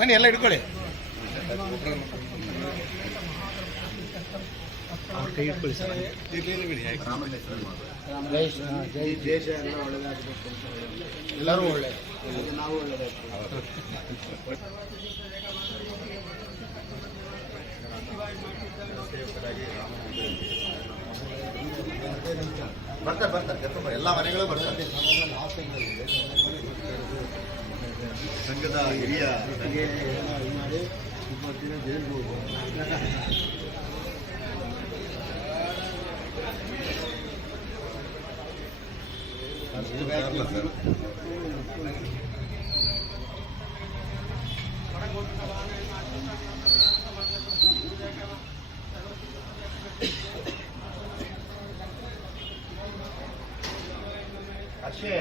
ಬನ್ನಿ ಎಲ್ಲ ಹಿಡ್ಕೊಳ್ಳಿ. ಕೈ ಇಟ್ಕೊಳ್ಳಿ ಸರ್. ದೇಶ ಎಲ್ಲ ಒಳ್ಳೆಯದಾಗಬೇಕು, ಎಲ್ಲರೂ ಒಳ್ಳೆ, ನಾವು ಒಳ್ಳೆಯದಾಗಬೇಕು. ಬರ್ತಾರೆ ಎಲ್ಲ ಮನೆಗಳು ಬರ್ತಾರೆ. ಸಂಘದ ಹಿರಿಯ ಮಾಡಿ 20 ದಿನ ಜೈಲಿಗೆ ಹೋಗ್ಬೋದು. ಅಷ್ಟೇ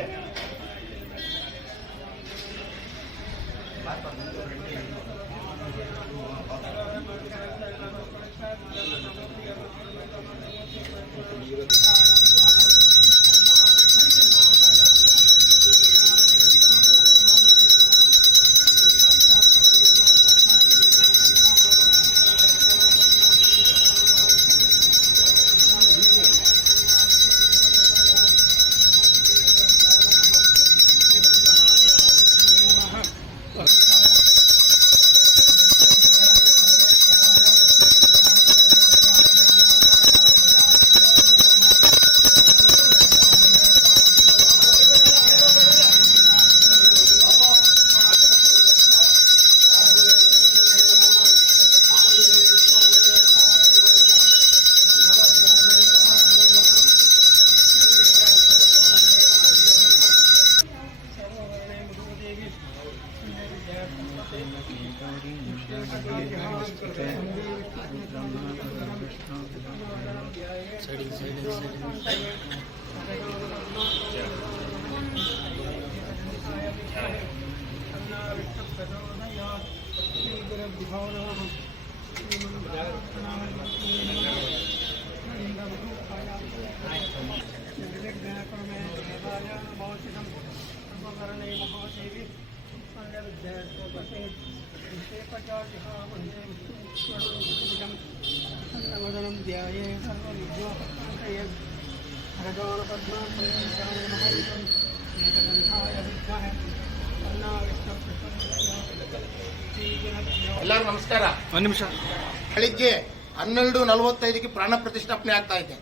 ಎಲ್ಲರೂ ನಮಸ್ಕಾರ. ಒಂದು ನಿಮಿಷ. ಬೆಳಿಗ್ಗೆ 12:45ಕ್ಕೆ ಪ್ರಾಣ ಪ್ರತಿಷ್ಠಾಪನೆ ಆಗ್ತಾ ಇದೆ.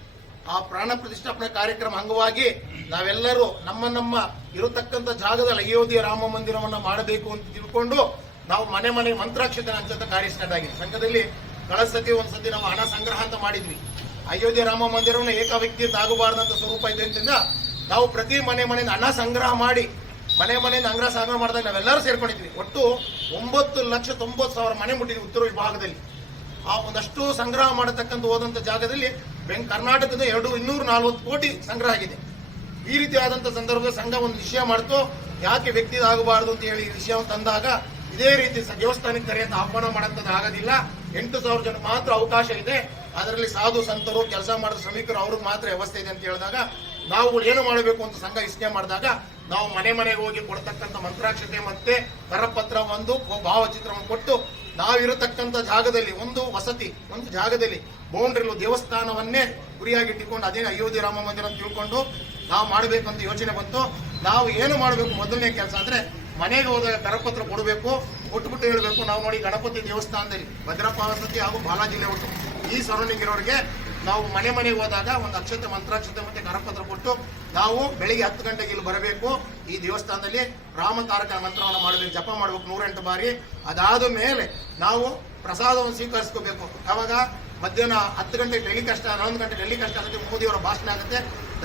ಆ ಪ್ರಾಣ ಪ್ರತಿಷ್ಠಾಪನೆ ಕಾರ್ಯಕ್ರಮ ಅಂಗವಾಗಿ ನಾವೆಲ್ಲರೂ ನಮ್ಮ ಇರತಕ್ಕಂಥ ಜಾಗದಲ್ಲಿ ಅಯೋಧ್ಯೆ ರಾಮ ಮಂದಿರವನ್ನು ಮಾಡಬೇಕು ಅಂತ ತಿಳ್ಕೊಂಡು ನಾವು ಮನೆ ಮಂತ್ರಾಕ್ಷತೆ ಹಂಚಂತ ಕಾರ್ಯ ಸ್ಟಾರ್ಟ್ ಆಗಿದೆ. ಸಂಘದಲ್ಲಿ ಕಳೆದ ಸತಿ ಒಂದ್ಸತಿ ನಾವು ಹಣ ಸಂಗ್ರಹ ಅಂತ ಮಾಡಿದ್ವಿ. ಅಯೋಧ್ಯೆ ರಾಮ ಮಂದಿರವನ್ನು ಏಕ ವ್ಯಕ್ತಿ ಅಂತ ಆಗಬಾರ್ದಂತ ಸ್ವರೂಪ ಇದೆ ಅಂತಿಂದ ನಾವು ಪ್ರತಿ ಮನೆಯಿಂದ ಹಣ ಸಂಗ್ರಹ ಮಾಡಿ ಮನೆಯಿಂದ ಅಂಗ್ರಹ ಸಂಗ್ರಹ ಮಾಡಿದಾಗ ನಾವೆಲ್ಲರೂ ಸೇರ್ಕೊಂಡಿದ್ವಿ. ಒಟ್ಟು 9,90,000 ಮನೆ ಮುಟ್ಟಿದ್ವಿ ಉತ್ತರ ವಿಭಾಗದಲ್ಲಿ. ಆ ಒಂದಷ್ಟು ಸಂಗ್ರಹ ಮಾಡತಕ್ಕಂಥ ಹೋದಂತ ಜಾಗದಲ್ಲಿ ಕರ್ನಾಟಕದ 240 ಕೋಟಿ ಸಂಗ್ರಹ ಆಗಿದೆ. ಈ ರೀತಿಯಾದಂಥ ಸಂದರ್ಭದಲ್ಲಿ ಸಂಘ ಒಂದು ವಿಷಯ ಮಾಡ್ತು, ಯಾಕೆ ವ್ಯಕ್ತಿ ಆಗಬಾರದು ಅಂತ ಹೇಳಿ ಈ ವಿಷಯವನ್ನು ತಂದಾಗ ಇದೇ ರೀತಿ ದೇವಸ್ಥಾನಕ್ಕೆ ಕರೆಯಂತ ಆಹ್ವಾನ ಮಾಡಂತದ್ದು ಆಗೋದಿಲ್ಲ. 8,000 ಜನ ಮಾತ್ರ ಅವಕಾಶ ಇದೆ. ಅದರಲ್ಲಿ ಸಾಧು ಸಂತರು ಕೆಲಸ ಮಾಡಿದ ಶ್ರಮಿಕರು ಅವ್ರಿಗೆ ಮಾತ್ರ ವ್ಯವಸ್ಥೆ ಇದೆ ಅಂತ ಹೇಳಿದಾಗ ನಾವು ಏನು ಮಾಡಬೇಕು ಅಂತ ಸಂಘ ಯೋಚನೆ ಮಾಡಿದಾಗ ನಾವು ಮನೆಗೆ ಹೋಗಿ ಕೊಡ್ತಕ್ಕಂಥ ಮಂತ್ರಾಕ್ಷತೆ ಮತ್ತೆ ಕರಪತ್ರ ಒಂದು ಭಾವಚಿತ್ರವನ್ನು ಕೊಟ್ಟು ನಾವಿರತಕ್ಕಂಥ ಜಾಗದಲ್ಲಿ ಒಂದು ವಸತಿ ಒಂದು ಜಾಗದಲ್ಲಿ ಬೌಂಡ್ರಿಲು ದೇವಸ್ಥಾನವನ್ನೇ ಗುರಿಯಾಗಿಟ್ಟುಕೊಂಡು ಅದೇನು ಅಯೋಧ್ಯೆ ರಾಮ ಮಂದಿರ ಅಂತ ತಿಳ್ಕೊಂಡು ನಾವು ಮಾಡಬೇಕಂತ ಯೋಚನೆ ಬಂತು. ನಾವು ಏನು ಮಾಡಬೇಕು ಮೊದಲನೇ ಕೆಲಸ ಅಂದ್ರೆ ಮನೆಗೆ ಹೋದಾಗ ಕರಪತ್ರ ಕೊಡಬೇಕು, ಕೊಟ್ಬಿಟ್ಟು ಹೇಳಬೇಕು ನಾವು ನೋಡಿ ಗಣಪತಿ ದೇವಸ್ಥಾನದಲ್ಲಿ ಭದ್ರಪ್ಪ ವಸತಿ ಹಾಗೂ ಬಾಲಾಜಿ ಲೇಔಟ್ ಈ ಸರೌಂಡಿಂಗ್ ಇರೋರಿಗೆ ನಾವು ಮನೆಗೆ ಹೋದಾಗ ಒಂದು ಅಕ್ಷತೆ ಮಂತ್ರಾಕ್ಷತೆ ಮತ್ತೆ ಕರಪತ್ರ ಕೊಟ್ಟು ನಾವು ಬೆಳಿಗ್ಗೆ 10 ಗಂಟೆಗೆ ಇಲ್ಲಿ ಬರಬೇಕು. ಈ ದೇವಸ್ಥಾನದಲ್ಲಿ ರಾಮ ತಾರಕ ಮಂತ್ರವನ್ನು ಮಾಡಬೇಕು, ಜಪ ಮಾಡಬೇಕು 108 ಬಾರಿ. ಅದಾದ ಮೇಲೆ ನಾವು ಪ್ರಸಾದವನ್ನು ಸ್ವೀಕರಿಸ್ಕೋಬೇಕು. ಅವಾಗ ಮಧ್ಯಾಹ್ನ 10 ಗಂಟೆ ಟೆಲಿಕಾಸ್ಟ್ 11 ಗಂಟೆ ಟೆಲಿಕಾಸ್ಟ್ ಆಗುತ್ತೆ, ಮೋದಿಯವರ ಭಾಷಣ ಆಗುತ್ತೆ.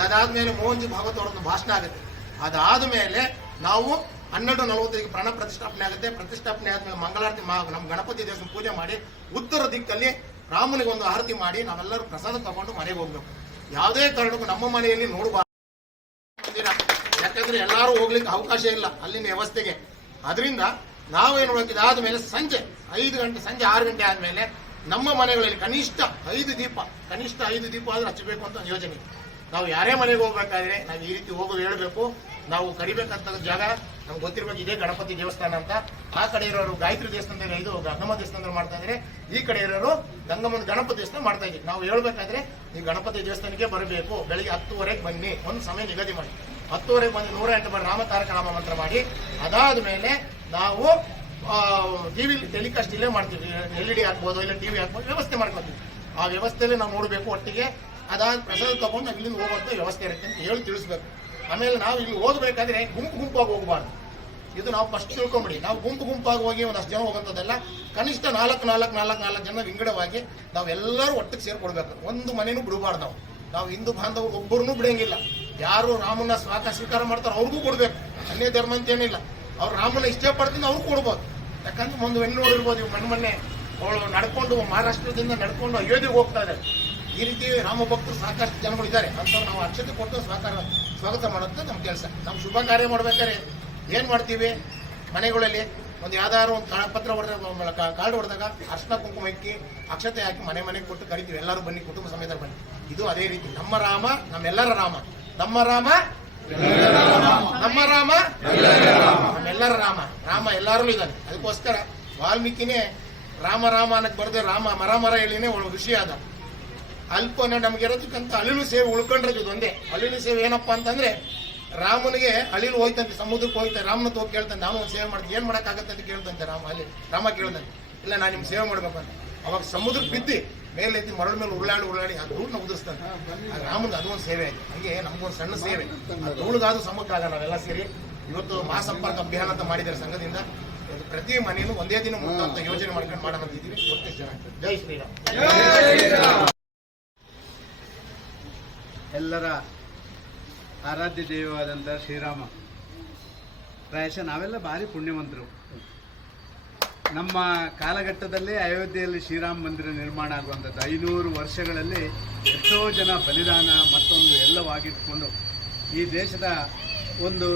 ಅದಾದ್ಮೇಲೆ ಮೋಹನ್ಜಿ ಭಾಗವತ್ ಅವರೊಂದು ಭಾಷಣ ಆಗುತ್ತೆ. ಅದಾದ ಮೇಲೆ ನಾವು 12:45 ಪ್ರಾಣ ಪ್ರತಿಷ್ಠಾಪನೆ ಆಗುತ್ತೆ. ಪ್ರತಿಷ್ಠಾಪನೆ ಆದ್ಮೇಲೆ ಮಂಗಳಾರತಿ ನಮ್ಮ ಗಣಪತಿ ದೇವಸ್ಥಾನ ಪೂಜೆ ಮಾಡಿ ಉತ್ತರ ದಿಕ್ಕಲ್ಲಿ ರಾಮನಿಗೆ ಒಂದು ಆರತಿ ಮಾಡಿ ನಾವೆಲ್ಲರೂ ಪ್ರಸಾದ ತಗೊಂಡು ಮನೆಗೆ ಹೋಗ್ಬೇಕು. ಯಾವುದೇ ಕಾರಣಕ್ಕೂ ನಮ್ಮ ಮನೆಯಲ್ಲಿ ನೋಡಬಾರ್ದು, ಯಾಕಂದ್ರೆ ಎಲ್ಲರೂ ಹೋಗ್ಲಿಕ್ಕೆ ಅವಕಾಶ ಇಲ್ಲ ಅಲ್ಲಿನ ವ್ಯವಸ್ಥೆಗೆ. ಅದರಿಂದ ನಾವೇನು ಇದಾದ ಮೇಲೆ ಸಂಜೆ 5 ಗಂಟೆ ಸಂಜೆ 6 ಗಂಟೆ ಆದ್ಮೇಲೆ ನಮ್ಮ ಮನೆಗಳಲ್ಲಿ ಕನಿಷ್ಠ 5 ದೀಪ ಆದ್ರೂ ಹಚ್ಚಬೇಕು ಅಂತ ಯೋಜನೆ. ನಾವು ಯಾರೇ ಮನೆಗೆ ಹೋಗ್ಬೇಕಾದ್ರೆ ನಾವು ಈ ರೀತಿ ಹೋಗೋದು ಹೇಳಬೇಕು. ನಾವು ಕರಿಬೇಕಂತ ಜಾಗ ನಮ್ಗೆ ಗೊತ್ತಿರ್ಬೇಕು ಇದೇ ಗಣಪತಿ ದೇವಸ್ಥಾನ ಅಂತ. ಆ ಕಡೆ ಇರೋರು ಗಾಯತ್ರಿ ದೇವಸ್ಥಾನದಲ್ಲಿ ಇದು ಗಂಗಮ್ಮ ದೇವಸ್ಥಾನದಲ್ಲಿ ಮಾಡ್ತಾ ಇದ್ರೆ, ಈ ಕಡೆ ಇರೋರು ಗಂಗಮ್ಮನ ಗಣಪತಿ ದೇವಸ್ಥಾನ ಮಾಡ್ತಾ ಇದ್ದೀವಿ. ನಾವು ಹೇಳ್ಬೇಕಾದ್ರೆ ಈ ಗಣಪತಿ ದೇವಸ್ಥಾನಕ್ಕೆ ಬರಬೇಕು, ಬೆಳಿಗ್ಗೆ 10:30 ಬನ್ನಿ, ಒಂದು ಸಮಯ ನಿಗದಿ ಮಾಡಿ 10:30 ಬಂದು 108 ಬಾರಿ ರಾಮತಾರಕ ನಾಮ ಮಂತ್ರ ಮಾಡಿ, ಅದಾದ ಮೇಲೆ ನಾವು ಟಿವಿ ಟೆಲಿಕಾಸ್ಟ್ ಇಲ್ಲೇ ಮಾಡ್ತೀವಿ. LED ಹಾಕ್ಬೋದು, ಇಲ್ಲ ಟಿವಿ ಹಾಕ್ಬೋದು, ವ್ಯವಸ್ಥೆ ಮಾಡ್ಕೊತೀವಿ. ಆ ವ್ಯವಸ್ಥೆಯಲ್ಲಿ ನಾವು ನೋಡಬೇಕು. ಒಟ್ಟಿಗೆ ಅದಾದ ಪ್ರಸಾದ ತಗೊಂಡು ನಾವು ಇಲ್ಲಿಂದ ಹೋಗುವಂತ ವ್ಯವಸ್ಥೆ ಇರುತ್ತೆ ಅಂತ ಹೇಳಿ ತಿಳಿಸ್ಬೇಕು. ಆಮೇಲೆ ನಾವು ಇಲ್ಲಿ ಹೋಗ್ಬೇಕಾದ್ರೆ ಗುಂಪಾಗಿ ಹೋಗಬಾರ್ದು. ಇದು ನಾವು ಫಸ್ಟ್ ತಿಳ್ಕೊಂಬಿಡಿ. ನಾವು ಗುಂಪಾಗಿ ಹೋಗಿ ಒಂದಷ್ಟು ಜನ ಹೋಗುವಂಥದ್ದೆಲ್ಲ, ಕನಿಷ್ಠ 4 ಜನ ವಿಂಗಡವಾಗಿ ನಾವೆಲ್ಲರೂ ಒಟ್ಟಿಗೆ ಸೇರ್ಕೊಡ್ಬೇಕು. ಒಂದು ಮನೇನೂ ಬಿಡಬಾರ್ದು. ನಾವು ಹಿಂದೂ ಬಾಂಧವರು ಒಬ್ಬರನ್ನೂ ಬಿಡಂಗಿಲ್ಲ. ಯಾರು ರಾಮನ ಸ್ವೀಕಾರ ಮಾಡ್ತಾರೋ ಅವ್ರಿಗೂ ಕೊಡ್ಬೇಕು. ಅನ್ಯ ಧರ್ಮ ಅಂತ ಏನಿಲ್ಲ. ಅವ್ರು ರಾಮನ ಇಷ್ಟಪಡ್ತೀನಿ ಅವ್ರು ಕೊಡ್ಬೋದು. ಯಾಕಂದ್ರೆ ಒಂದು ಹೆಣ್ಣು ನೋಡಿರ್ಬೋದು, ಇವು ಮೊನ್ನೆ ಅವಳು ನಡ್ಕೊಂಡು ಮಹಾರಾಷ್ಟ್ರದಿಂದ ನಡ್ಕೊಂಡು ಅಯೋಧ್ಯೆಗೆ ಹೋಗ್ತಾ ಇದ್ದಾರೆ. ಈ ರೀತಿ ರಾಮ ಭಕ್ತರು ಸಾಕಷ್ಟು ಜನಗಳು ಇದ್ದಾರೆ ಅಂತ ನಾವು ಅಕ್ಷತೆ ಕೊಟ್ಟು ಸ್ವಾಗತ ಮಾಡೋದು ನಮ್ಮ ಕೆಲಸ. ನಾವು ಶುಭ ಕಾರ್ಯ ಮಾಡ್ಬೇಕಾದ್ರೆ ಏನ್ ಮಾಡ್ತೀವಿ, ಮನೆಗಳಲ್ಲಿ ಒಂದು ಯಾವ್ದಾದ್ರು ಒಂದು ಪತ್ರ ಹೊಡೆದಾಗ, ಕಾರ್ಡ್ ಹೊಡೆದಾಗ ಅರ್ಶನ ಕುಂಕುಮ ಇಕ್ಕಿ ಅಕ್ಷತೆ ಹಾಕಿ ಮನೆಗೆ ಕೊಟ್ಟು ಕರಿತೀವಿ. ಎಲ್ಲರೂ ಬನ್ನಿ, ಕುಟುಂಬ ಸಮೇತ ಬನ್ನಿ. ಇದು ಅದೇ ರೀತಿ ನಮ್ಮ ರಾಮ ನಮ್ಮೆಲ್ಲರ ರಾಮ, ನಮ್ಮ ರಾಮ ನಮ್ಮೆಲ್ಲರ ರಾಮ. ರಾಮ ಎಲ್ಲರೂ ಇದ್ದಾನೆ. ಅದಕ್ಕೋಸ್ಕರ ವಾಲ್ಮೀಕಿನೇ ರಾಮ ಅನ್ನಕ್ಕೆ ಬರದೆ ರಾಮ ಮರ ಹೇಳಿನೇ ಋಷಿ ಆದ. ಅಲ್ಪನ ನಮ್ಗೆ ಇರೋದಕ್ಕಂತ ಅಳಿಲು ಸೇವೆ ಉಳ್ಕೊಂಡ್ರದ್ದು ಒಂದೇ. ಅಳಿಲು ಸೇವೆ ಏನಪ್ಪಾ ಅಂತಂದ್ರೆ, ರಾಮನಿಗೆ ಅಳಿಲು ಹೋಯ್ತಂತೆ, ಸಮುದ್ರಕ್ಕೆ ಹೋಯ್ತಾರೆ. ರಾಮನ ಹೋಗಿ ಕೇಳ್ತಾನೆ, ನಾನು ಒಂದು ಸೇವೆ ಮಾಡ್ತೀನಿ, ಏನ್ ಮಾಡಕ್ಕಾಗತ್ತೆ ಅಂತ ಕೇಳ್ತಂತೆ ರಾಮ ಕೇಳ್ದಂತೆ. ಇಲ್ಲ, ನಾನು ನಿಮ್ಗೆ ಸೇವೆ ಮಾಡ್ಬೇಕಂತ. ಅವಾಗ ಸಮುದ್ರಕ್ಕೆ ಬಿದ್ದಿ ಮೇಲೆ ಎತ್ತಿ ಮರಳ ಮೇಲೆ ಉರುಳಾಡಿ ಆ ಧೂಳನ್ನ ಉದಿಸ್ತಾನೆ. ರಾಮನ ಅದು ಒಂದು ಸೇವೆ ಆಯ್ತು. ಹಂಗೆ ನಮ್ಗೊಂದು ಸಣ್ಣ ಸೇವೆ, ಧೂಳಿಗಾದ್ರೂ ಸಮಕ್ಕಾಗ ನಾವೆಲ್ಲ ಸೇರಿ ಇವತ್ತು ಮಹಾಸಂಪರ್ಕ ಅಭಿಯಾನ ಅಂತ ಮಾಡಿದ್ದಾರೆ ಸಂಘದಿಂದ. ಪ್ರತಿ ಮನೆಯೂ ಒಂದೇ ದಿನ ಮುಟ್ಟುವಂತ ಯೋಜನೆ ಮಾಡ್ಕೊಂಡು ಮಾಡೋಣ ಅಂತಿದ್ದೀವಿ. ಗೊತ್ತಿಷ್ಟು ಜನ. ಜೈ ಶ್ರೀರಾಮ್. ಎಲ್ಲರ ಆರಾಧ್ಯ ದೈವವಾದಂಥ ಶ್ರೀರಾಮ. ಪ್ರಾಯಶಃ ನಾವೆಲ್ಲ ಭಾರಿ ಪುಣ್ಯವಂತರು. ನಮ್ಮ ಕಾಲಘಟ್ಟದಲ್ಲೇ ಅಯೋಧ್ಯೆಯಲ್ಲಿ ಶ್ರೀರಾಮ ಮಂದಿರ ನಿರ್ಮಾಣ ಆಗುವಂಥದ್ದು 500 ವರ್ಷಗಳಲ್ಲಿ ಎಷ್ಟೋ ಜನ ಬಲಿದಾನ ಮತ್ತೊಂದು ಎಲ್ಲವಾಗಿಟ್ಕೊಂಡು ಈ ದೇಶದ ಒಂದು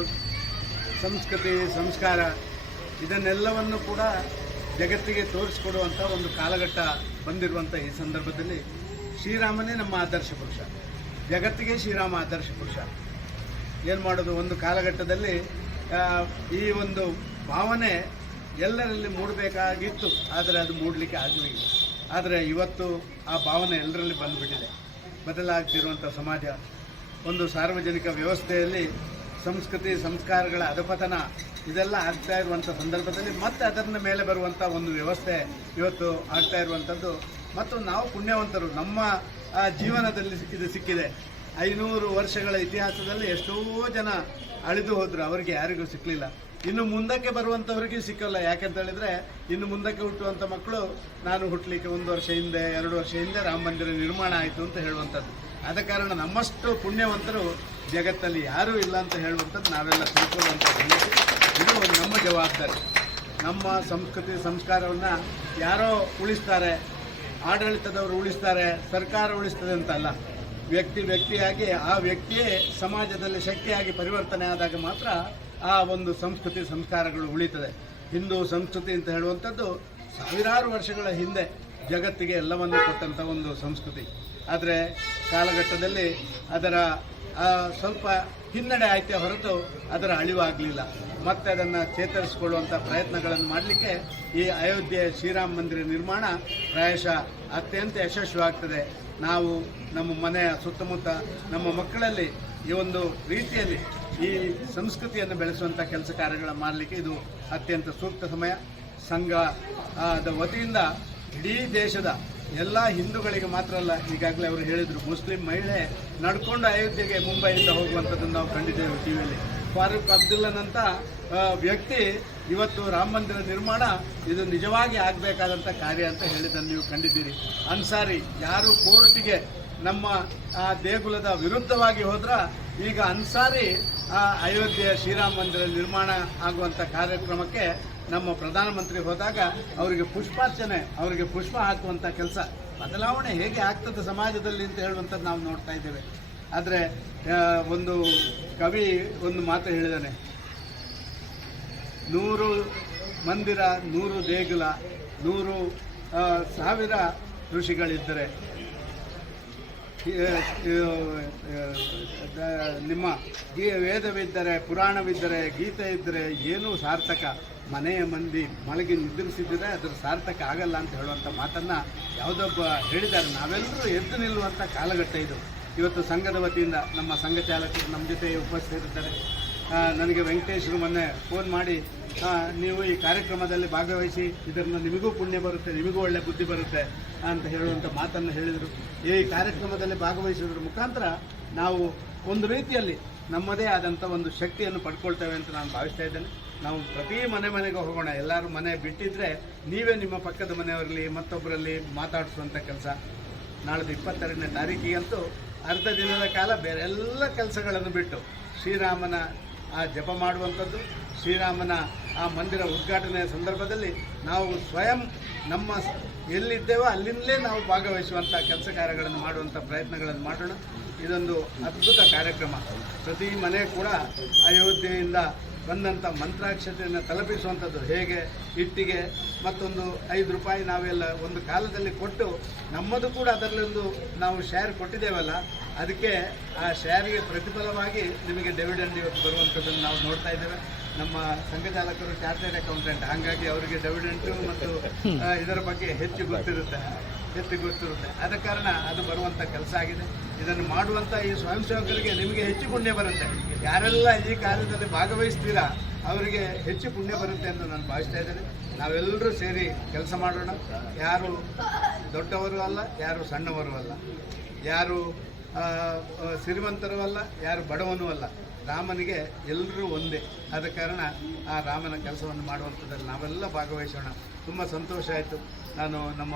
ಸಂಸ್ಕೃತಿ ಸಂಸ್ಕಾರ ಇದನ್ನೆಲ್ಲವನ್ನು ಕೂಡ ಜಗತ್ತಿಗೆ ತೋರಿಸಿಕೊಡುವಂಥ ಒಂದು ಕಾಲಘಟ್ಟ ಬಂದಿರುವಂಥ ಈ ಸಂದರ್ಭದಲ್ಲಿ ಶ್ರೀರಾಮನೇ ನಮ್ಮ ಆದರ್ಶ ಪುರುಷ. ಜಗತ್ತಿಗೆ ಶ್ರೀರಾಮ ಆದರ್ಶ ಪುರುಷ. ಏನು ಮಾಡೋದು, ಒಂದು ಕಾಲಘಟ್ಟದಲ್ಲಿ ಈ ಒಂದು ಭಾವನೆ ಎಲ್ಲರಲ್ಲಿ ಮೂಡಬೇಕಾಗಿತ್ತು, ಆದರೆ ಅದು ಮೂಡಲಿಕ್ಕೆ ಆಗಲಿಲ್ಲ. ಆದರೆ ಇವತ್ತು ಆ ಭಾವನೆ ಎಲ್ಲರಲ್ಲಿ ಬಂದುಬಿಟ್ಟಿದೆ. ಬದಲಾಗ್ತಿರುವಂಥ ಸಮಾಜ, ಒಂದು ಸಾರ್ವಜನಿಕ ವ್ಯವಸ್ಥೆಯಲ್ಲಿ ಸಂಸ್ಕೃತಿ ಸಂಸ್ಕಾರಗಳ ಅಧಪತನ ಇದೆಲ್ಲ ಆಗ್ತಾ ಇರುವಂಥ ಸಂದರ್ಭದಲ್ಲಿ ಮತ್ತೆ ಅದರ ಮೇಲೆ ಬರುವಂಥ ಒಂದು ವ್ಯವಸ್ಥೆ ಇವತ್ತು ಆಗ್ತಾ ಇರುವಂಥದ್ದು. ಮತ್ತು ನಾವು ಪುಣ್ಯವಂತರು, ನಮ್ಮ ಜೀವನದಲ್ಲಿ ಇದು ಸಿಕ್ಕಿದೆ. 500 ವರ್ಷಗಳ ಇತಿಹಾಸದಲ್ಲಿ ಎಷ್ಟೋ ಜನ ಅಳಿದು ಹೋದ್ರು, ಅವರಿಗೆ ಯಾರಿಗೂ ಸಿಕ್ಕಲಿಲ್ಲ. ಇನ್ನು ಮುಂದಕ್ಕೆ ಬರುವಂಥವ್ರಿಗೂ ಸಿಕ್ಕಲ್ಲ. ಯಾಕೆಂತ ಹೇಳಿದ್ರೆ, ಇನ್ನು ಮುಂದಕ್ಕೆ ಹುಟ್ಟುವಂಥ ಮಕ್ಕಳು ನಾನು ಹುಟ್ಟಲಿಕ್ಕೆ 1 ವರ್ಷ ಹಿಂದೆ 2 ವರ್ಷ ಹಿಂದೆ ರಾಮ ಮಂದಿರ ನಿರ್ಮಾಣ ಆಯಿತು ಅಂತ ಹೇಳುವಂಥದ್ದು. ಆದ ಕಾರಣ ನಮ್ಮಷ್ಟು ಪುಣ್ಯವಂತರು ಜಗತ್ತಲ್ಲಿ ಯಾರೂ ಇಲ್ಲ ಅಂತ ಹೇಳುವಂಥದ್ದು ನಾವೆಲ್ಲ ತಿಳ್ಕೊಳ್ಳುವಂಥದ್ದು. ಇದು ನಮ್ಮ ಜವಾಬ್ದಾರಿ. ನಮ್ಮ ಸಂಸ್ಕೃತಿ ಸಂಸ್ಕಾರವನ್ನು ಯಾರೋ ಉಳಿಸ್ತಾರೆ, ಆಡಳಿತದವರು ಉಳಿಸ್ತಾರೆ, ಸರ್ಕಾರ ಉಳಿಸ್ತದೆ ಅಂತಲ್ಲ. ವ್ಯಕ್ತಿಯಾಗಿ ಆ ವ್ಯಕ್ತಿಯೇ ಸಮಾಜದಲ್ಲಿ ಶಕ್ತಿಯಾಗಿ ಪರಿವರ್ತನೆ ಆದಾಗ ಮಾತ್ರ ಆ ಒಂದು ಸಂಸ್ಕೃತಿ ಸಂಸ್ಕಾರಗಳು ಉಳಿತದೆ. ಹಿಂದೂ ಸಂಸ್ಕೃತಿ ಅಂತ ಹೇಳುವಂಥದ್ದು ಸಾವಿರಾರು ವರ್ಷಗಳ ಹಿಂದೆ ಜಗತ್ತಿಗೆ ಎಲ್ಲವನ್ನೂ ಕೊಟ್ಟಂಥ ಒಂದು ಸಂಸ್ಕೃತಿ. ಆದರೆ ಕಾಲಘಟ್ಟದಲ್ಲಿ ಅದರ ಸ್ವಲ್ಪ ಹಿನ್ನಡೆ ಆಯ್ತೇ ಹೊರತು ಅದರ ಅಳಿವಾಗಲಿಲ್ಲ. ಮತ್ತೆ ಅದನ್ನು ಚೇತರಿಸಿಕೊಳ್ಳುವಂಥ ಪ್ರಯತ್ನಗಳನ್ನು ಮಾಡಲಿಕ್ಕೆ ಈ ಅಯೋಧ್ಯೆ ಶ್ರೀರಾಮ ಮಂದಿರ ನಿರ್ಮಾಣ ಪ್ರಾಯಶಃ ಅತ್ಯಂತ ಯಶಸ್ವಿಯಾಗ್ತದೆ. ನಾವು ನಮ್ಮ ಮನೆಯ ಸುತ್ತಮುತ್ತ ನಮ್ಮ ಮಕ್ಕಳಲ್ಲಿ ಈ ಒಂದು ರೀತಿಯಲ್ಲಿ ಈ ಸಂಸ್ಕೃತಿಯನ್ನು ಬೆಳೆಸುವಂಥ ಕೆಲಸ ಕಾರ್ಯಗಳ ಮಾಡಲಿಕ್ಕೆ ಇದು ಅತ್ಯಂತ ಸೂಕ್ತ ಸಮಯ. ಸಂಘದ ವತಿಯಿಂದ ಇಡೀ ದೇಶದ ಎಲ್ಲ ಹಿಂದೂಗಳಿಗೆ ಮಾತ್ರ ಅಲ್ಲ, ಈಗಾಗಲೇ ಅವರು ಹೇಳಿದರು, ಮುಸ್ಲಿಂ ಮಹಿಳೆ ನಡ್ಕೊಂಡು ಅಯೋಧ್ಯೆಗೆ ಮುಂಬೈಯಿಂದ ಹೋಗುವಂಥದ್ದನ್ನು ನಾವು ಕಂಡಿದ್ದೇವೆ ಟಿವಿಯಲ್ಲಿ. ಫಾರೂಕ್ ಅಬ್ದುಲ್ಲನಂತ ವ್ಯಕ್ತಿ ಇವತ್ತು ರಾಮ ಮಂದಿರ ನಿರ್ಮಾಣ ಇದು ನಿಜವಾಗಿ ಆಗಬೇಕಾದಂಥ ಕಾರ್ಯ ಅಂತ ಹೇಳಿದ್ದನ್ನು ನೀವು ಕಂಡಿದ್ದೀರಿ. ಅನ್ಸಾರಿ ಯಾರು ಕೋರ್ಟಿಗೆ ನಮ್ಮ ದೇಗುಲದ ವಿರುದ್ಧವಾಗಿ ಹೋದ್ರ, ಈಗ ಅನ್ಸಾರಿ ಅಯೋಧ್ಯೆಯ ಶ್ರೀರಾಮ ಮಂದಿರ ನಿರ್ಮಾಣ ಆಗುವಂಥ ಕಾರ್ಯಕ್ರಮಕ್ಕೆ ನಮ್ಮ ಪ್ರಧಾನಮಂತ್ರಿ ಹೋದಾಗ ಅವರಿಗೆ ಪುಷ್ಪಾರ್ಚನೆ, ಅವರಿಗೆ ಪುಷ್ಪ ಹಾಕುವಂಥ ಕೆಲಸ, ಬದಲಾವಣೆ ಹೇಗೆ ಆಗ್ತದೆ ಸಮಾಜದಲ್ಲಿ ಅಂತ ಹೇಳುವಂಥದ್ದು ನಾವು ನೋಡ್ತಾ ಇದ್ದೇವೆ. ಆದರೆ ಒಂದು ಕವಿ ಒಂದು ಮಾತು ಹೇಳಿದಾನೆ, 100 ಮಂದಿರ 100 ದೇಗುಲ 100,000 ಋಷಿಗಳಿದ್ದರೆ ನಿಮ್ಮ ವೇದವಿದ್ದರೆ ಪುರಾಣವಿದ್ದರೆ ಗೀತೆ ಇದ್ದರೆ ಏನೂ ಸಾರ್ಥಕ, ಮನೆಯ ಮಂದಿ ಮಲಗಿ ನಿದ್ರಿಸಿದರೆ ಅದರ ಸಾರ್ಥಕ ಆಗಲ್ಲ ಅಂತ ಹೇಳುವಂಥ ಮಾತನ್ನು ಯಾವುದೊಬ್ಬ ಹೇಳಿದ್ದಾರೆ. ನಾವೆಲ್ಲರೂ ಎದ್ದು ನಿಲ್ಲುವಂಥ ಕಾಲಘಟ್ಟ ಇದು. ಇವತ್ತು ಸಂಘದ ವತಿಯಿಂದ ನಮ್ಮ ಸಂಘ ಚಾಲಕರು ನಮ್ಮ ಜೊತೆ ಉಪಸ್ಥಿತರಿದ್ದಾರೆ. ನನಗೆ ವೆಂಕಟೇಶ್ರು ಮೊನ್ನೆ ಫೋನ್ ಮಾಡಿ ನೀವು ಈ ಕಾರ್ಯಕ್ರಮದಲ್ಲಿ ಭಾಗವಹಿಸಿ, ಇದರಿಂದ ನಿಮಗೂ ಪುಣ್ಯ ಬರುತ್ತೆ, ನಿಮಗೂ ಒಳ್ಳೆ ಬುದ್ಧಿ ಬರುತ್ತೆ ಅಂತ ಹೇಳುವಂಥ ಮಾತನ್ನು ಹೇಳಿದರು. ಈ ಕಾರ್ಯಕ್ರಮದಲ್ಲಿ ಭಾಗವಹಿಸೋದ್ರ ಮುಖಾಂತರ ನಾವು ಒಂದು ರೀತಿಯಲ್ಲಿ ನಮ್ಮದೇ ಆದಂಥ ಒಂದು ಶಕ್ತಿಯನ್ನು ಪಡ್ಕೊಳ್ತೇವೆ ಅಂತ ನಾನು ಭಾವಿಸ್ತಾ ಇದ್ದೇನೆ. ನಾವು ಪ್ರತಿ ಮನೆಗೆ ಹೋಗೋಣ. ಎಲ್ಲರೂ ಮನೆ ಬಿಟ್ಟಿದ್ರೆ ನೀವೇ ನಿಮ್ಮ ಪಕ್ಕದ ಮನೆಯವರಲ್ಲಿ ಮತ್ತೊಬ್ಬರಲ್ಲಿ ಮಾತಾಡಿಸುವಂಥ ಕೆಲಸ. ನಾಳೆದು 22ನೇ ತಾರೀಕಿಗಂತೂ ಅರ್ಧ ದಿನದ ಕಾಲ ಬೇರೆ ಎಲ್ಲ ಕೆಲಸಗಳನ್ನು ಬಿಟ್ಟು ಶ್ರೀರಾಮನ ಆ ಜಪ ಮಾಡುವಂಥದ್ದು, ಶ್ರೀರಾಮನ ಆ ಮಂದಿರ ಉದ್ಘಾಟನೆಯ ಸಂದರ್ಭದಲ್ಲಿ ನಾವು ಸ್ವಯಂ ನಮ್ಮ ಎಲ್ಲಿದ್ದೇವೋ ಅಲ್ಲಿಂದಲೇ ನಾವು ಭಾಗವಹಿಸುವಂಥ ಕೆಲಸ ಕಾರ್ಯಗಳನ್ನು ಮಾಡುವಂಥ ಪ್ರಯತ್ನಗಳನ್ನು ಮಾಡೋಣ. ಇದೊಂದು ಅದ್ಭುತ ಕಾರ್ಯಕ್ರಮ. ಪ್ರತಿ ಮನೆ ಕೂಡ ಅಯೋಧ್ಯೆಯಿಂದ ಬಂದಂಥ ಮಂತ್ರಾಕ್ಷತೆಯನ್ನು ತಲುಪಿಸುವಂಥದ್ದು. ಹೇಗೆ ಇಟ್ಟಿಗೆ ಮತ್ತೊಂದು 5 ರೂಪಾಯಿ ನಾವೆಲ್ಲ ಒಂದು ಕಾಲದಲ್ಲಿ ಕೊಟ್ಟು ನಮ್ಮದು ಕೂಡ ಅದರಲ್ಲೊಂದು ನಾವು ಶೇರ್ ಕೊಟ್ಟಿದ್ದೇವಲ್ಲ, ಅದಕ್ಕೆ ಆ ಶೇರಿಗೆ ಪ್ರತಿಫಲವಾಗಿ ನಿಮಗೆ ಡಿವಿಡೆಂಡ್ ಇವತ್ತು ಬರುವಂಥದ್ದನ್ನು ನಾವು ನೋಡ್ತಾ ಇದ್ದೇವೆ. ನಮ್ಮ ಸಂಘ ಚಾಲಕರು ಚಾರ್ಟೆಡ್ ಅಕೌಂಟೆಂಟ್, ಹಾಗಾಗಿ ಅವರಿಗೆ ಡಿವಿಡೆಂಟು ಮತ್ತು ಇದರ ಬಗ್ಗೆ ಹೆಚ್ಚು ಗೊತ್ತಿರುತ್ತೆ. ಆದ ಕಾರಣ ಅದು ಬರುವಂಥ ಕೆಲಸ ಆಗಿದೆ. ಇದನ್ನು ಮಾಡುವಂಥ ಈ ಸ್ವಯಂ ಸೇವಕರಿಗೆ ನಿಮಗೆ ಹೆಚ್ಚು ಪುಣ್ಯ ಬರುತ್ತೆ. ಯಾರೆಲ್ಲ ಈ ಕಾರ್ಯದಲ್ಲಿ ಭಾಗವಹಿಸ್ತೀರಾ ಅವರಿಗೆ ಹೆಚ್ಚು ಪುಣ್ಯ ಬರುತ್ತೆ ಅಂತ ನಾನು ಭಾವಿಸ್ತಾ ಇದ್ದೇನೆ. ನಾವೆಲ್ಲರೂ ಸೇರಿ ಕೆಲಸ ಮಾಡೋಣ. ಯಾರು ದೊಡ್ಡವರು ಅಲ್ಲ, ಯಾರು ಸಣ್ಣವರು ಅಲ್ಲ, ಯಾರು ಶ್ರೀಮಂತರು ಅಲ್ಲ, ಯಾರು ಬಡವನೂ ಅಲ್ಲ. ರಾಮನಿಗೆ ಎಲ್ಲರೂ ಒಂದೇ. ಆದ ಕಾರಣ ಆ ರಾಮನ ಕೆಲಸವನ್ನು ಮಾಡುವಂಥದ್ದಲ್ಲಿ ನಾವೆಲ್ಲ ಭಾಗವಹಿಸೋಣ. ತುಂಬ ಸಂತೋಷ ಆಯಿತು. ನಾನು ನಮ್ಮ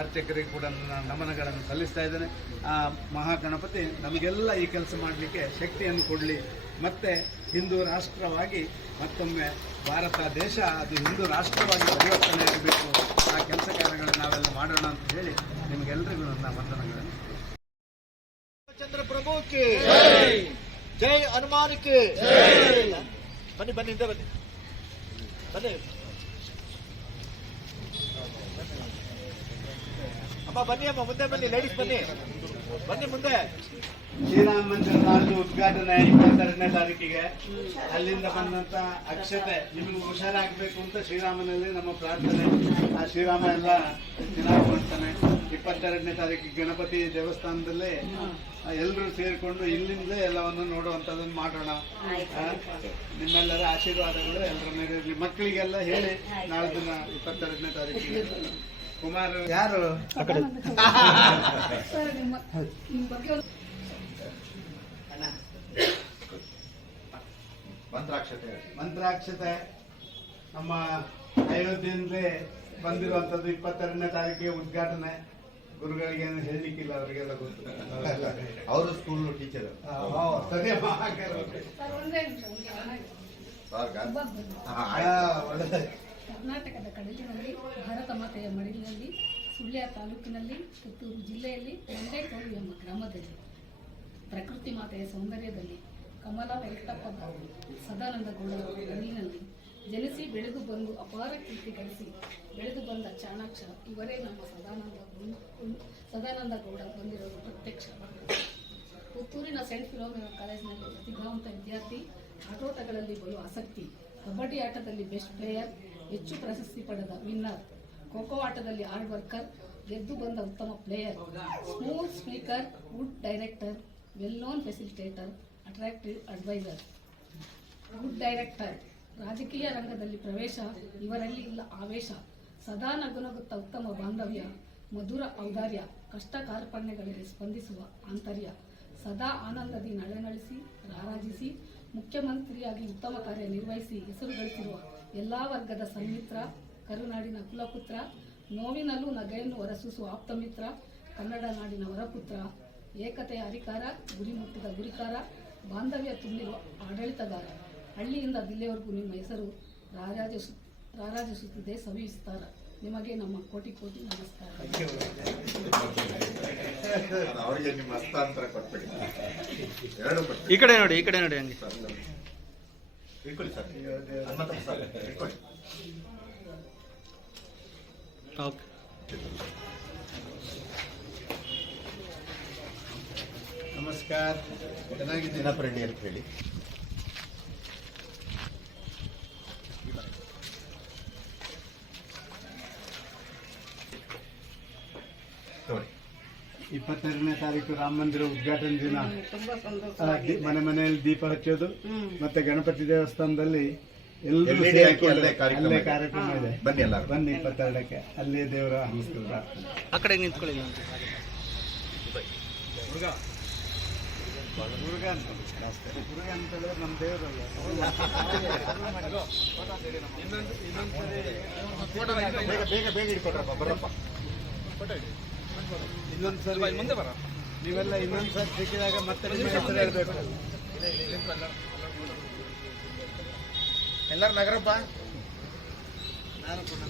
ಅರ್ಚಕರಿಗೆ ಕೂಡ ನನ್ನ ನಮನಗಳನ್ನು ಸಲ್ಲಿಸ್ತಾ ಇದ್ದೇನೆ. ಆ ಮಹಾಗಣಪತಿ ನಮಗೆಲ್ಲ ಈ ಕೆಲಸ ಮಾಡಲಿಕ್ಕೆ ಶಕ್ತಿಯನ್ನು ಕೊಡಲಿ. ಮತ್ತು ಹಿಂದೂ ರಾಷ್ಟ್ರವಾಗಿ ಮತ್ತೊಮ್ಮೆ ಭಾರತ ದೇಶ ಅದು ಹಿಂದೂ ರಾಷ್ಟ್ರವಾಗಿ ಪರಿವರ್ತನೆ ಆಗಬೇಕು. ಆ ಕೆಲಸ ಕಾರ್ಯಗಳನ್ನು ನಾವೆಲ್ಲ ಮಾಡೋಣ ಅಂತ ಹೇಳಿ ನಿಮಗೆಲ್ಲರಿಗೂ ನನ್ನ ವಂದನೆಗಳನ್ನು. ಚಂದ್ರ ಪ್ರಭುಕ್ಕೆ ಜೈ, ಹನುಮಾನಕ್ಕೆ ಬನ್ನಿ ಬನ್ನಿ ಹಿಂದೆ ಬನ್ನಿ ಬನ್ನಿ ಅಮ್ಮ, ಬನ್ನಿ ಅಮ್ಮ, ಮುಂದೆ ಬನ್ನಿ, ಲೇಡೀಸ್ ಬನ್ನಿ ಬನ್ನಿ ಮುಂದೆ. ಶ್ರೀರಾಮ ಮಂದಿರ ನಾಡ್ದು ಉದ್ಘಾಟನೆ 22ನೇ ತಾರೀಕಿಗೆ. ಅಲ್ಲಿಂದ ಬಂದಂತ ಅಕ್ಷತೆ ನಿಮಗೆ ಹುಷಾರಾಗಬೇಕು ಅಂತ ಶ್ರೀರಾಮನಲ್ಲಿ ನಮ್ಮ ಪ್ರಾರ್ಥನೆ. ಆ ಶ್ರೀರಾಮ ಎಲ್ಲ ಚೆನ್ನಾಗಿ ಮಾಡ್ತಾನೆ. 22ನೇ ತಾರೀಕಿಗೆ ಗಣಪತಿ ದೇವಸ್ಥಾನದಲ್ಲೇ ಎಲ್ಲರೂ ಸೇರಿಕೊಂಡು ಇಲ್ಲಿಂದಲೇ ಎಲ್ಲವನ್ನು ನೋಡುವಂಥದ್ದನ್ನು ಮಾಡೋಣ. ನಿಮ್ಮೆಲ್ಲರ ಆಶೀರ್ವಾದಗಳು ಎಲ್ಲರ ಮೇಲೆ ಇರಲಿ. ಮಕ್ಕಳಿಗೆಲ್ಲ ಹೇಳಿ ನಾಳೆ ದಿನ 22ನೇ ತಾರೀಕಿಗೆ. ಕುಮಾರ್ ಯಾರು ಮಂತ್ರಾಕ್ಷತೆ ನಮ್ಮ ಅಯೋಧ್ಯೆಯಿಂದಲೇ ಬಂದಿರುವಂಥದ್ದು. 22ನೇ ತಾರೀಕಿಗೆ ಉದ್ಘಾಟನೆ. ಗುರುಗಳಿಗೆ ಏನು ಹೇಳಲಿಕ್ಕಿಲ್ಲ, ಅವರಿಗೆಲ್ಲ ಗೊತ್ತು. ಅವರು ಸ್ಕೂಲ್ ಟೀಚರ್. ಕರ್ನಾಟಕದ ಕಡಲಿನಲ್ಲಿ ಭಾರತ ಮಾತೆಯ ಮಡಿಲಿನಲ್ಲಿ ಸುಳ್ಯ ತಾಲೂಕಿನಲ್ಲಿ ಪುತ್ತೂರು ಜಿಲ್ಲೆಯಲ್ಲಿ ಮಂಡೇಕೋಡು ಎಂಬ ಗ್ರಾಮದಲ್ಲಿ ಪ್ರಕೃತಿ ಮಾತೆಯ ಸೌಂದರ್ಯದಲ್ಲಿ ಕಮಲ ವೆಂಕಟಪ್ಪ ಸದಾನಂದ ಗೌಡರ ಮಡಿಲಿನಲ್ಲಿ ಜನಿಸಿ ಬೆಳೆದು ಬಂದು ಅಪಾರ ಕೀರ್ತಿ ಗಳಿಸಿ ಬೆಳೆದು ಬಂದ ಚಾಣಾಕ್ಷ ಇವರೇ ನಮ್ಮ ಸದಾನಂದ ಗೌಡ ಬಂದಿರೋದು ಪ್ರತ್ಯಕ್ಷ. ಪುತ್ತೂರಿನ ಸೆಂಟ್ ಫಿಲೋಮಿನಾ ಕಾಲೇಜಿನಲ್ಲಿ ಪ್ರತಿಭಾವಂತ ವಿದ್ಯಾರ್ಥಿ. ಆಟೋಟಗಳಲ್ಲಿ ಬಲು ಆಸಕ್ತಿ. ಕಬಡ್ಡಿ ಆಟದಲ್ಲಿ ಬೆಸ್ಟ್ ಪ್ಲೇಯರ್, ಹೆಚ್ಚು ಪ್ರಶಸ್ತಿ ಪಡೆದ ವಿನ್ನರ್. ಖೋಖೋ ಆಟದಲ್ಲಿ ಹಾರ್ಡ್ ವರ್ಕರ್, ಗೆದ್ದು ಬಂದ ಉತ್ತಮ player. Smooth speaker, good director, well known facilitator, attractive adviser. Good director. ರಾಜಕೀಯ ರಂಗದಲ್ಲಿ ಪ್ರವೇಶ, ಇವರಲ್ಲಿ ಇಲ್ಲ ಆವೇಶ. ಸದಾ ನಗುನಗುತ್ತ ಉತ್ತಮ ಬಾಂಧವ್ಯ, ಮಧುರ ಔದಾರ್ಯ, ಕಷ್ಟ ಕಾರ್ಪಣ್ಯಗಳಿಗೆ ಸ್ಪಂದಿಸುವ ಆಂತರ್ಯ. ಸದಾ ಆನಂದದಿ ನಳೆನಳಿಸಿ ರಾರಾಜಿಸಿ ಮುಖ್ಯಮಂತ್ರಿಯಾಗಿ ಉತ್ತಮ ಕಾರ್ಯ ನಿರ್ವಹಿಸಿ ಹೆಸರು ಗಳಿಸಿರುವ ಎಲ್ಲಾ ವರ್ಗದ ಸನ್ಮಿತ್ರ. ಕರುನಾಡಿನ ಕುಲಪುತ್ರ, ನೋವಿನಲ್ಲೂ ನಗೆಯನ್ನು ಹೊರಸೂಸುವ ಆಪ್ತಮಿತ್ರ. ಕನ್ನಡ ನಾಡಿನ ವರಪುತ್ರ, ಏಕತೆಯ ಅಧಿಕಾರ, ಗುರಿ ಮುಟ್ಟಿದ ಗುರಿಕಾರ, ಬಾಂಧವ್ಯ ತುಂಬಿರುವ ಆಡಳಿತಗಾರ. ಹಳ್ಳಿಯಿಂದ ದಿಲ್ಲಿಯವರೆಗೂ ನಿಮ್ಮ ಹೆಸರು ರಾರಾಜಿಸುತ್ತಿದೆ ಸವಿಸ್ತಾರ. ನಿಮಗೆ ನಮ್ಮ ಕೋಟಿ ಕೋಟಿ ನಮಸ್ಕಾರ. ಅವರಿಗೆ ನಿಮ್ಮ ಹಸ್ತಾಂತರ ಕೊಟ್ಬಿಡಿ. ಎರಡು ಈ ಕಡೆ ನೋಡಿ, ಈ ಕಡೆ ನೋಡಿ. ಹಂಗೆ ಇಟ್ಕೊಳ್ಳಿ ಸರ್, ಹನುಮಂತಪ್ಪ ಸರ್ ಇಟ್ಕೊಳ್ಳಿ. ಓಕೆ. ನಮಸ್ಕಾರ, ಚೆನ್ನಾಗಿದ್ದೀನಿ. ದಿನಪ್ಪ ರೆಡ್ಡಿ ಅಂತ ಹೇಳಿ. ನೋಡಿ 22ನೇ ತಾರೀಕು ರಾಮ ಮಂದಿರ ಉದ್ಘಾಟನೆ ದಿನ ತುಂಬಾ ಸಂತೋಷ. ಮನೆ ಮನೆಯಲ್ಲಿ ದೀಪ ಹಚ್ಚೋದು ಮತ್ತೆ ಗಣಪತಿ ದೇವಸ್ಥಾನದಲ್ಲಿ ಎಲ್ಲರೂ LED ಸೇರಿ ಹಾಕಿ ಅಲ್ಲೇ ಕಾರ್ಯಕ್ರಮ ಅಲ್ಲೇ ಇದೆ. ಕಾರ್ಯಕ್ರಮ ಇದೆ. ಬನ್ನಿ ಎಲ್ಲರೂ. ಬನ್ನಿ 22ಕ್ಕೆ ಅಲ್ಲೇ ದೇವರ ಪ್ರಾರ್ಥನೆ. ಆ ಕಡೆ ನಿಂತ್ಕೊಳ್ಳಿ. ಹುಡುಗ ಹುಡುಗ ಅಂತ ಹುಡುಗ ಅಂತ ಹೇಳಿದ್ರೆ ನಮ್ಮ ದೇವರಲ್ಲ. ಬೇಗ ಇಟ್ಕೊಟ್ರಪ್ಪ, ಬರಪ್ಪ. ಇನ್ನೊಂದ್ಸರಿ ಮುಂದೆ ಬರ, ನೀವೆಲ್ಲ ಇನ್ನೊಂದ್ಸರಿ ಸಿಕ್ಕಿದಾಗ ಮತ್ತೆ ನಿಮ್ಮ ಹೆಸರು ಹೇಳ್ಬೇಕು. ಎಲ್ಲರೂ ನಗರಪ್ಪ. ನಾನು ಕೂಡ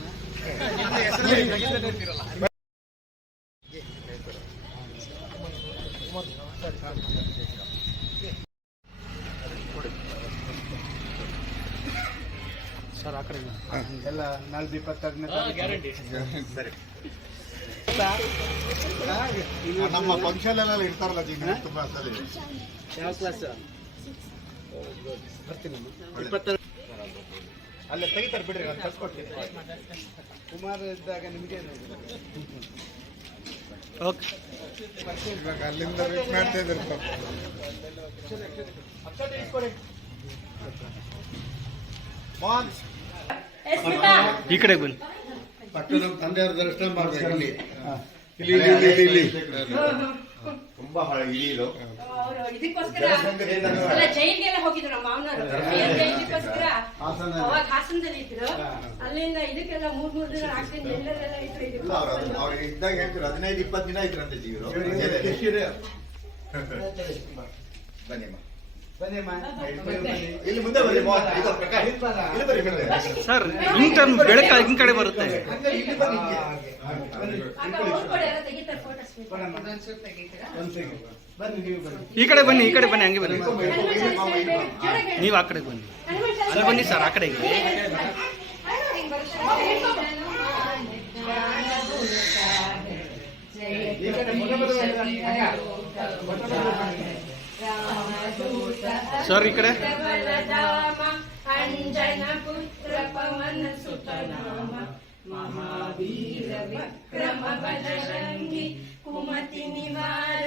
ಸರ್ ಆ ಕಡೆ ಎಲ್ಲ ನಾಳೆ 22ನೇ ತಾರೀಕು ಸರಿ. ನಮ್ಮ ಫಂಕ್ಷನ್ ಎಲ್ಲ ಇರ್ತಾರಲ್ಲ ಈಗ ತುಂಬಾ ಸಲ ಯಾವ ಕ್ಲಾಸ್? ಬರ್ತೀನಿ. ಅಲ್ಲೇ ತೆಗಿತಾರೆ ಬಿಡ್ರಿ, ನಾನು ಕಳ್ಸ್ಕೊಡ್ತೀನಿ. ಕುಮಾರ್ ಇದ್ದಾಗ ನಿಮಗೆ ಓಕೆ. ಇವಾಗ ಅಲ್ಲಿಂದ ವೇಟ್ ಮಾಡ್ತಾ ಇದ್ರು. ಈ ಕಡೆಗೆ ಬನ್ನಿ. ಪಕ್ಕದ ತಂದೆಯವ್ರ ದರ್ಶನ ಮಾಡ್ಬೇಕು. ತುಂಬಾ ಇಡೀ ಅವರು ಇದಕ್ಕೋಸ್ಕರ ಎಲ್ಲ ಜೈಲ್ಗೆಲ್ಲ ಹೋಗಿದ್ರು ನಮ್ಮ ಮಾವನವರು. ಇದಕ್ಕೋಸ್ಕರ ಅವಾಗ ಹಾಸನದಲ್ಲಿ ಇದ್ರು. ಅಲ್ಲಿಂದ ಇದಕ್ಕೆಲ್ಲ 3 ದಿನ ಹಾಕ್ತೀನಿ ಎಲ್ಲೆಲ್ಲ ಇದ್ರು. ಇಲ್ಲ, ಅವ್ರಿಗೆ ಇದ್ದಾಗ ಹೇಳ್ತಾರೆ 15-20 ದಿನ ಇದ್ರಂತೆ ಜೀವರು. ಬನ್ನಿಮ್ಮ, ಬನ್ನಿಮ್ಮ. ಇಲ್ಲಿ ಮುಂದೆ ಬರ್ರಿ. ಇದು ಪ್ರಕಾಶ್, ಇಲ್ಲಿ ಬರ್ರಿ ಮುಂದೆ. ಸರ್ ಹಿಂಗ್ ಟರ್ನ್ ಬೆಳಕ ಹಿಂಗ್ ಕಡೆ ಬರುತ್ತೆ. ಹಂಗೆ ಇಲ್ಲಿ ಬನ್ನಿ. ಅಕ್ಕ ಹೋಗ್ಕೊಡಿ, ಎಲ್ಲ ತೆಗಿತಾರೆ ಫೋಟೋಸ್. ಬನ್ನಿ, ನೀವು ಬನ್ನಿ. ಈ ಕಡೆ ಬನ್ನಿ, ಈ ಕಡೆ ಬನ್ನಿ, ಹಂಗೆ ಬನ್ನಿ. ನೀವು ಆ ಕಡೆ ಬನ್ನಿ. ಅಲ್ಲಿ ಬನ್ನಿ ಸರ್, ಆ ಕಡೆ. ಸರ್ ಈ ಕಡೆ. ಅಂಜನ ಪುತ್ರ ಪವನ ಸುತ ನಾಮ ಮಹಾವೀರ ವಿಕ್ರಮ ಬಜರಂಗಿ ಕುಮತಿ ನಿವಾರ.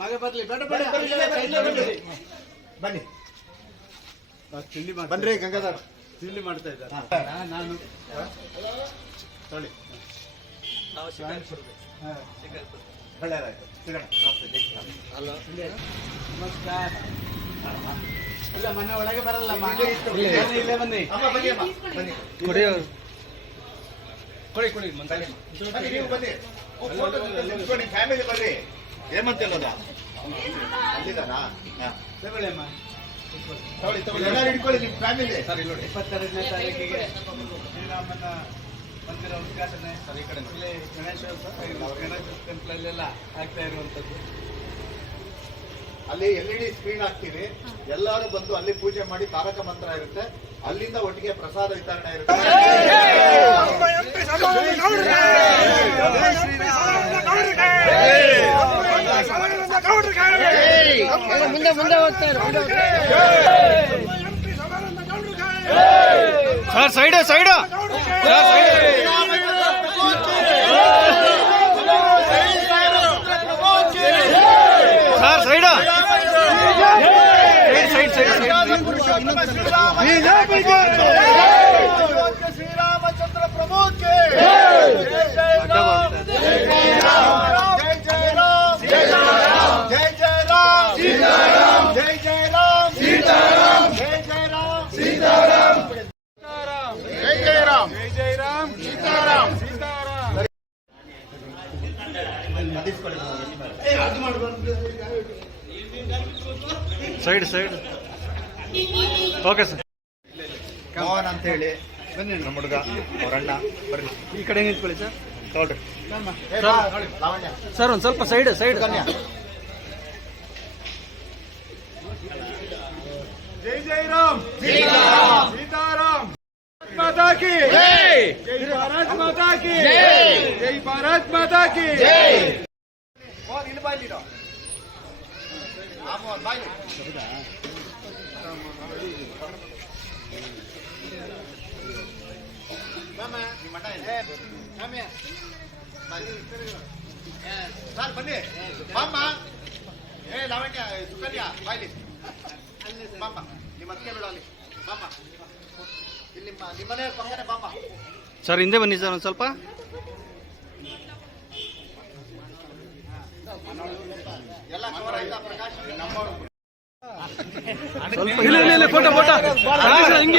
ಮಗ ಬರ್ಲಿ, ಬೇಡ ಬೇಡ. ಬನ್ನಿ ತಿಂಡಿ ಬನ್ರಿ ಗಂಗಾಧರ್. ತಿಂಡಿ ಮಾಡ್ತಾ ಇದ್ದಾರೆ. ನಾನು ತೊಳಿ ಹಾ. ಒಳ್ಳೆಯದಾಯ್ತು. ಸಿಗೋಣ. ನಮಸ್ಕಾರ. ಇಲ್ಲ, ಮನೆ ಒಳಗೆ ಬರಲ್ಲ. ಇಲ್ಲೇ ಬನ್ನಿ. ಅಮ್ಮ ಬನ್ನಿ, ಅಮ್ಮ ಬನ್ನಿ. ಕೊಡಿ ಬನ್ನಿ, ನೀವು ಬನ್ನಿ. ನಿಂತ್ಕೊಂಡು ಫ್ಯಾಮಿಲಿ ಬರ್ರಿ. ಹೇಮಂತಲ್ಲದ ಅಲ್ಲಿದಾನಾ? ತಗೊಳ್ಳಿ ಅಮ್ಮ. ತಗೊಳ್ಳಿ ತಗೊಳ್ಳಿ, ಎಲ್ಲರೂ ಇಟ್ಕೊಳ್ಳಿ ನಿಮ್ಮ ಫ್ಯಾಮಿಲಿ. ಸರ್ ಇಲ್ಲಿ ನೋಡಿ, 22ನೇ ತಾರೀಕಿಗೆ ಶ್ರೀರಾಮನ ಮಂದಿರ ಉದ್ಘಾಟನೆ. ಇಲ್ಲಿ ಗಣೇಶೋತ್ಸವ, ಗಣೇಶ ಟೆಂಪಲ್ ಅಲ್ಲೆಲ್ಲ ಆಗ್ತಾ ಇರುವಂತದ್ದು. ಅಲ್ಲಿ LED ಸ್ಕ್ರೀನ್ ಹಾಕ್ತೀವಿ. ಎಲ್ಲರೂ ಬಂದು ಅಲ್ಲಿ ಪೂಜೆ ಮಾಡಿ ತಾರಕ ಮಂತ್ರ ಇರುತ್ತೆ. ಅಲ್ಲಿಂದ ಒಟ್ಟಿಗೆ ಪ್ರಸಾದ ವಿತರಣೆ ಇರುತ್ತೆ. Sir side side. Sir side. Sriramachandra ಪ್ರಭುಕ್ಕೆ side side. Okay sir. Mohan ಅಂತ ಹೇಳಿ ನಮ್ಮ ಹುಡುಗ, ಅವ್ರ ಅಣ್ಣ. ಬರ್ರಿ ಈ ಕಡೆ ನಿಂತ್ಕೊಳ್ಳಿ ಸರ್. ನೋಡ್ರಿ ಲಾವಣ್ಯ. ಸರ್ ಒಂದು ಸ್ವಲ್ಪ ಸೈಡ್ ಸೈಡ್. ಜೈ ಜೈ ರಾಮ್, ಸೀತಾರಾಮ್. माता की जय, भारत माता की जय, भारत माता की जय. ರಾಮಮೋಹನ್ ಬಾಯ್ಲಿ ನಿಮ್ಮ ಅಣ್ಣ ಎಲ್ಲಿ? ಸರ್ ಬನ್ನಿ ಬಾಮ್ಮ. ಲಾವಣ್ಯ ಸುಕನ್ಯ ಬಾಯ್ಲಿ ಬಾಮ್ಮ. ನಿಮ್ಮ ಅತ್ತಿಗೆ ಬಿಡು ಅಲ್ಲಿ ಬಾಮ್ಮ. ಇಲ್ಲಿ ನಿಮ್ಮ ಮನೆ ಪಕ್ಕನೆ ಬಾಮ್ಮ. ಸರ್ ಹಿಂದೆ ಬನ್ನಿ ಸರ್ ಒಂದು ಸ್ವಲ್ಪ. ಎಲ್ಲ ಕವರ್ ಆಯ್ತಾ ಪ್ರಕಾಶ್? ನಮ್ಮವರು ಇಲ್ಲ ಫೋಟೋ ಹಿಂಗೆ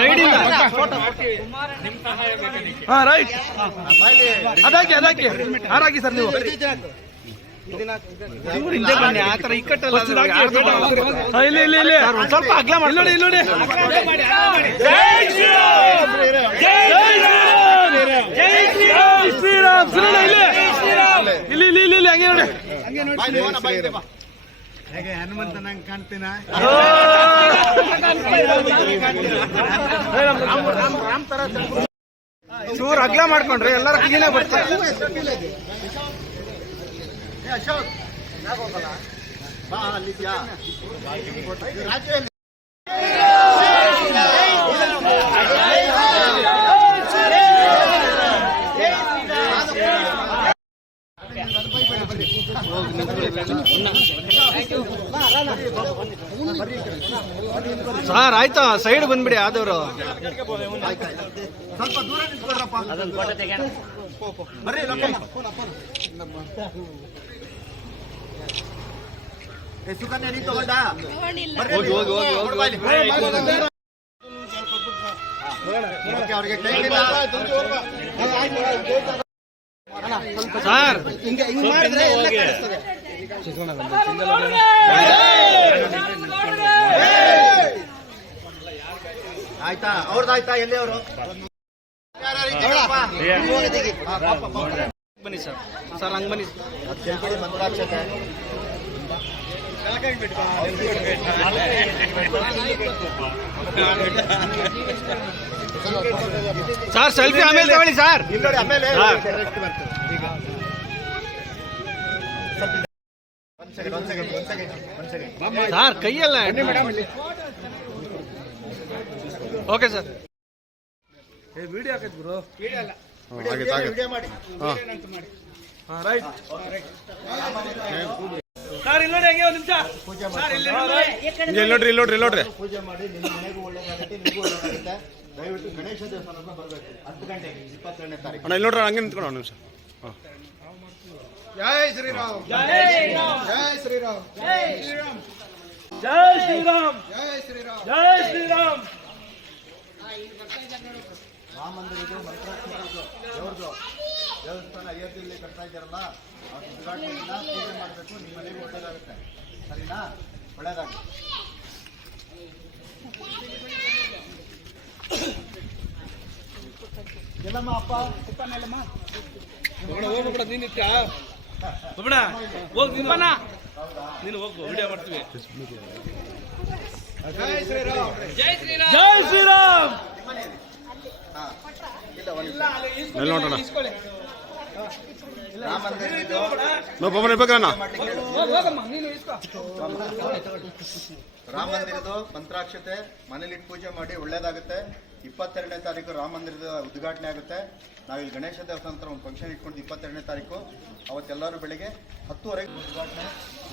ರೈಡಿಂಗ್ ಹಾ ರೈಟ್ ಅದಾಕಿ ಹಾರಾಗಿ ಸರ್ ನೀವು ಹಿಂದೆ ಬನ್ನಿ. ಆ ಥರ ಇಕ್ಕಟ್ಟಲ್ಲ ಇಲ್ಲ ಒಂದು ಸ್ವಲ್ಪ ಅಗ್ಲ ಮಾಡಿ ನೋಡಿ. ಶ್ರೀರಾಮ್ ಇಲ್ಲಿ ಹಂಗೆ ನೋಡಿ. ಹೇಗೆ ಹನುಮಂತನಂಗೆ ಕಾಣ್ತೀನ? ಚೂರು ಅಗ್ಲ ಮಾಡ್ಕೊಂಡ್ರಿ ಎಲ್ಲರ ಕ್ಲೀನಾಗಿ ಬರ್ತಾರೆ. ಅಶೋಕ್ ಬಾ ಅಲ್ಲಿದ್ಯಾ? ಸರ್ ಆಯ್ತಾ ಸೈಡ್ ಬಂದ್ಬಿಡಿ ಆದವರು. ಸ್ವಲ್ಪ ದೂರ ನಿಂತ್ಕೊಳ್ರಪ್ಪ. ಬರ್ರಿ ಸುಕನ್ಯಾ ನೀನ್ ತಗೊಂಡ ಅವ್ರಿಗೆ ಟೈಮ್ ಇಲ್ಲ. ಸರ್ ಆಯ್ತಾ ಅವ್ರದ್ದಾಯ್ತಾ? ಎಲ್ಲಿ ಅವರು ಬನ್ನಿ ಸರ್ ಹಂಗೆ ಬನ್ನಿ. ಮಂತ್ರಾಕ್ಷತೆ ಸರ್ ಸೆಲ್ಫಿ ಆಮೇಲೆ ತಗೊಳ್ಳಿ ಸರ್. ಇಲ್ಲಿ ಆಮೇಲೆ ಸರ್ ಕೈಯಲ್ಲ ಓಕೆ ಸರ್. ವಿಡಿಯೋ ಹಾಕೈತೆ ಗುರು. ವಿಡಿಯೋ ಮಾಡಿ ರೈಟ್ ಸರ್ ಇಲ್ಲಿ ನೋಡಿ ಹಂಗೆ ಒಂದು ನಿಮಿಷ. ಇಲ್ಲಿ ನೋಡ್ರಿ ಪೂಜೆ ಮಾಡಿ ನಿಮ್ಮ ಮನೆಗೂ ಒಳ್ಳೇದಾಗುತ್ತೆ, ನಿಮಗೂ ಒಳ್ಳೇದಾಗುತ್ತೆ. ದಯವಿಟ್ಟು ಗಣೇಶ ದೇವಸ್ಥಾನಕ್ಕೆ ಬರಬೇಕು 10 ಗಂಟೆಗೆ 22ನೇ ತಾರೀಕು. ಅಣ್ಣ ಇಲ್ಲಿ ನೋಡ್ರಿ ಹಂಗೆ ನಿಂತ್ಕೊಂಡು ಒಂದು ನಿಮಿಷ. ಜೈ ಶ್ರೀರಾಮ್. ಜೈ ಶ್ರೀರಾಮ್. ಜೈ ಶ್ರೀರಾಮ್. ಜೈ ಶ್ರೀರಾಮ್. ಜೈ ಶ್ರೀರಾಮ್. ಜೈ ಶ್ರೀರಾಮ್. ರಾಮ ಮಂದಿರದ್ದು ಮಂತ್ರಾಕ್ಷತೆದು ದೇವ್ರದ್ದು ದೇವಸ್ಥಾನ ಅಯೋಧ್ಯೆಯಲ್ಲಿ ಕಟ್ತಾ ಇದ್ದಾರಲ್ಲ, ಆ ಉದ್ಘಾಟನೆಯನ್ನ ಪೂಜೆ ಮಾಡಬೇಕು. ನಿಮ್ಮ ಮನೆಗೂ ಒಳ್ಳೇದಾಗುತ್ತೆ, ಸರಿನಾ? ಒಳ್ಳೇದಾಗಲಿ. ಎಲ್ಲಮ್ಮ ಅಪ್ಪ ಹೋಗ್ಬಿಡ ನೀನು ಹೋಗು ವಿಡಿಯೋ ಮಾಡ್ತೀವಿ. ಜೈ ಶ್ರೀರಾಮ್. ಜೈ ಶ್ರೀರಾಮ್. ನೋಡೋಣ ರಾಮ ಮಂದಿರದ್ದು ರಾಮ ಮಂದಿರದ ಮಂತ್ರಾಕ್ಷತೆ ಮನೇಲಿ ಪೂಜೆ ಮಾಡಿ ಒಳ್ಳೇದಾಗುತ್ತೆ. 22ನೇ ತಾರೀಕು ರಾಮ ಮಂದಿರದ ಉದ್ಘಾಟನೆ ಆಗುತ್ತೆ. ನಾವಿಲ್ಲಿ ಗಣೇಶ ದೇವಸ್ಥಾನ ಹತ್ರ ಒಂದು ಫಂಕ್ಷನ್ ಇಟ್ಕೊಂಡು 22ನೇ ತಾರೀಕು ಅವತ್ತೆಲ್ಲರೂ ಬೆಳಿಗ್ಗೆ 10:30 ಉದ್ಘಾಟನೆ.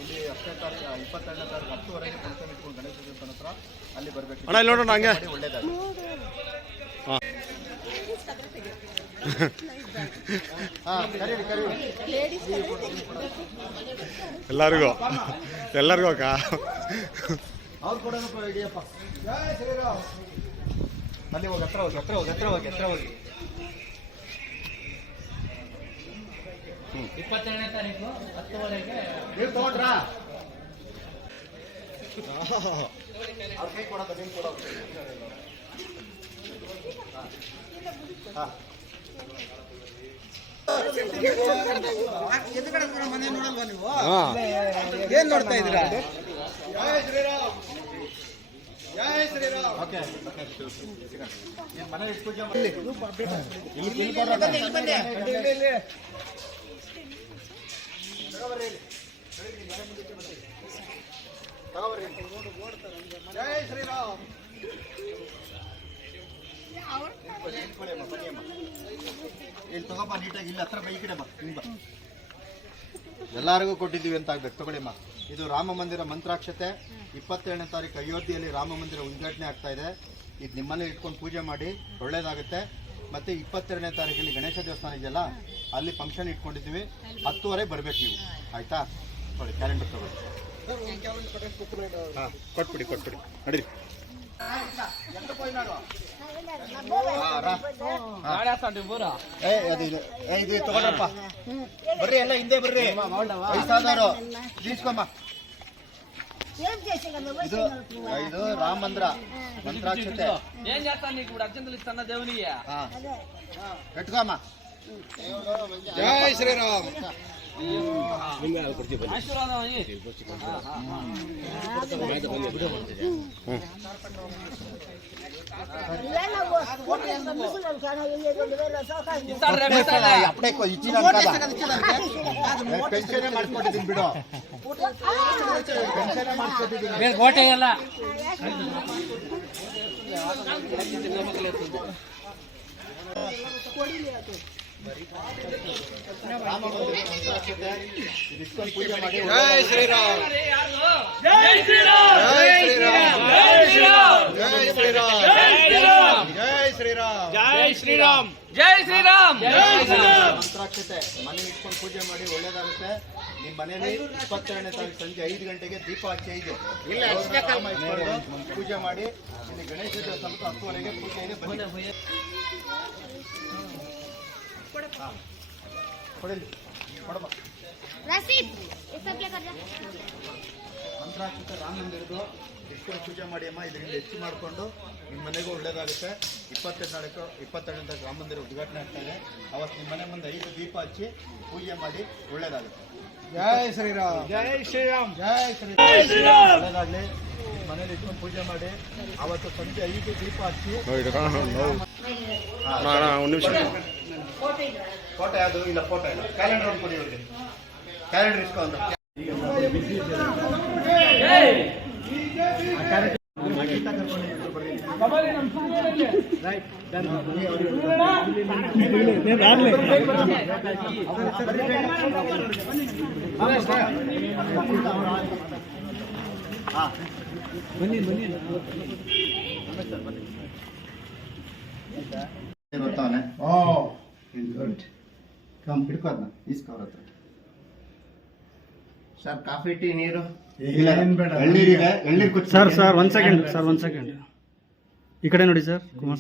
ಇಲ್ಲಿ 10ನೇ ತಾರೀಕು 22ನೇ ತಾರೀಕು 10:30 ಫಂಕ್ಷನ್ ಇಟ್ಕೊಂಡು ಗಣೇಶ ದೇವಸ್ಥಾನ ಹತ್ರ ಅಲ್ಲಿ ಬರಬೇಕು. ನೋಡೋಣ ಹಂಗೆ ಒಳ್ಳೇದಾಗುತ್ತೆ. ಎಲ್ಲರಿಗೂ ಅಕ್ಕ ಅವ್ರು ಕೊಡೋಣ ಹಿಡಿಯಪ್ಪ. ಅಲ್ಲಿ ಹೋಗಿ ಹತ್ರ ಹೋಗಿ 22ನೇ ತಾರೀಕು 10:30ಗೆ ನೀವು ತಗೊಂಡ್ರಾ? ಅವ್ರ ಕೈ ಕೊಡೋದು ನೀವು ಕೊಡೋದು. ಮನೆ ನೋಡಲ್ವಾ ನೀವು? ಏನ್ ನೋಡ್ತಾ ಇದ್ದೀರಾ? ಜೈ ಶ್ರೀರಾಮ್. ಜೈ ಶ್ರೀರಾಮ್. ಓಕೆ ಮನೆ ಪೂಜೆ ಮಾಡಿ ಜೈ ಶ್ರೀರಾಮ್. ಇಲ್ಲಿ ತಗೋಪ್ಪ ನೀಟಾಗಿ, ಇಲ್ಲಿ ಹತ್ರ ಈ ಕಡೆ ಬಾ, ಹಿಂಗ್ ಬಾ. ಎಲ್ಲರಿಗೂ ಕೊಟ್ಟಿದ್ದೀವಿ ಅಂತ ಆಗ್ಬೇಕು. ತಗೊಳ್ಳಿಮ್ಮ. ಇದು ರಾಮ ಮಂದಿರ ಮಂತ್ರಾಕ್ಷತೆ 27ನೇ ತಾರೀಕು ಅಯೋಧ್ಯೆಯಲ್ಲಿ ರಾಮ ಮಂದಿರ ಉದ್ಘಾಟನೆ ಆಗ್ತಾ ಇದೆ. ಇದು ನಿಮ್ಮಲ್ಲೇ ಇಟ್ಕೊಂಡು ಪೂಜೆ ಮಾಡಿ ಒಳ್ಳೇದಾಗುತ್ತೆ. ಮತ್ತೆ 22ನೇ ತಾರೀಕಲ್ಲಿ ಗಣೇಶ ದೇವಸ್ಥಾನ ಇದೆಯಲ್ಲ, ಅಲ್ಲಿ ಫಂಕ್ಷನ್ ಇಟ್ಕೊಂಡಿದ್ದೀವಿ. 10:30 ಬರ್ಬೇಕು ನೀವು, ಆಯ್ತಾ? ನೋಡಿ ಕ್ಯಾಲೆಂಡರ್ ತಗೊಳ್ಳಿ. ಹಾಂ, ಕೊಟ್ಬಿಡಿ ನಡೀರಿ. ಇದು ತಗೊಳ್ರಪ್ಪ, ಬರ್ರಿ ಎಲ್ಲ ಹಿಂದೆ ಬರ್ರಿ. ವಯಸ್ಸಾದವರು తీసుకోಮ್ಮ. ಇದು ರಾಮ ಮಂದಿರ ಮಂತ್ರಾಕ್ಷತೆ. ఏం చేస్తాను నీకు ఇప్పుడు అర్జెంటులు ఇస్తాను దేవుని పెట్టుకోಮ್ಮ. ಜೈ ಶ್ರೀರಾಮ್. ఆశీర్వాదం ఇస్తాడు రేపు ఇస్తాడు. ಅಪ್ಪಡೆ ಇಚ್ಚಿನ ಪೆನ್ಷನ್ ಮಾಡಿಸ್ಕೊಟ್ಟಿದ್ದೀನಿ ಬಿಡು. ಪೆನ್ಷನ್ ಮಾಡಿಸ್ಕೊಟ್ಟಿದ್ದೀನಿ. కోటే ಎಲ್ಲ ರಾಮ ಮಂದಿರ ಮಂತ್ರಾಕ್ಷತೆ ಇದಿಸ್ಕೊಂಡು ಪೂಜೆ ಮಾಡಿ. ಜೈ ಶ್ರೀರಾಮ್. జై శ్రీరామ్ ಜೈ ಶ್ರೀರಾಮ್. జై శ్రీరామ్ ಜೈ ಶ್ರೀರಾಮ್. జై శ్రీరామ్ ಜೈ ಶ್ರೀರಾಮ್. జై శ్రీరామ్ జై శ్రీరామ్ ಮಂತ್ರಾಕ್ಷತೆ ಮನೆ ಇಟ್ಕೊಂಡು ಪೂಜೆ ಮಾಡಿ ಒಳ್ಳೇದಾಗುತ್ತೆ. ನಿಮ್ಮ ಮನೇಲಿ 22ನೇ ತಾರೀಕು ಸಂಜೆ 5 ಗಂಟೆಗೆ ದೀಪ ಹಚ್ಚಿ ರಾಮ ಇಟ್ಕೊಂಡು ಪೂಜೆ ಮಾಡಿ. ಇಲ್ಲಿ ಗಣೇಶ ದೇವಸ್ಥಾನ 10:30ಗೆ ಪೂಜೆ ಇದೆ. ಬನ್ನಿ. ಕೊಡಲಿ, ಕೊಡಮ್ಮ. ಮಂತ್ರಾಕ್ಷತೆ ರಾಮ ಮಂದಿರದ್ದು ಇಟ್ಕೊಂಡು ಪೂಜೆ ಮಾಡಿ ಅಮ್ಮ. ಇದರಿಂದ ಹೆಚ್ಚು ಮಾಡಿಕೊಂಡು ನಿಮ್ಮ ಮನೆಗೂ ಒಳ್ಳೇದಾಗುತ್ತೆ. 22ನೇ ತಾರೀಕು ರಾಮ ಮಂದಿರ ಉದ್ಘಾಟನೆ ಆಗ್ತಾ ಇದೆ. ಅವತ್ತು ನಿಮ್ಮ ಮನೆ ಮುಂದೆ 5 ದೀಪ ಹಚ್ಚಿ ಪೂಜೆ ಮಾಡಿ ಒಳ್ಳೇದಾಗುತ್ತೆ. ಜೈ ಶ್ರೀರಾಮ್. ಜೈ ಶ್ರೀರಾಮ್. ಜೈ ಶ್ರೀರಾಮ್. ಒಳ್ಳೇದಾಗಲಿ. ಮನೇಲಿ ಇಟ್ಕೊಂಡು ಪೂಜೆ ಮಾಡಿ ಅವತ್ತು ಸಂಜೆ 5 ದೀಪ ಹಚ್ಚಿ. ಫೋಟೋ ಯಾವುದು ಇಲ್ಲ, ಫೋಟೋ ಇಲ್ಲ. ಕ್ಯಾಲೆಂಡರ್ ಒಂದು ಕೊಡಿ ಇವ್ರಿಗೆ. ಕ್ಯಾಲೆಂಡರ್ ಇಸ್ಕೊಂಡು ಬರ್ತಾವನೆ. ಗುಡ್. ಕಮ್ ಹಿಡ್ಕೋದ್ನ ಈಸ್ಕವ್ರ ಹತ್ರ. ಸರ್ ಕಾಫಿ ಟೀ ನೀರು ಎಳ್ನೀರಿದೆ. ಎಳ್ನೀರು ಕುಚ್ಚು ಸರ್ ಒಂದ್ ಸೆಕೆಂಡ್ ಈ ಕಡೆ ನೋಡಿ ಸರ್. ಕುಮಾರ್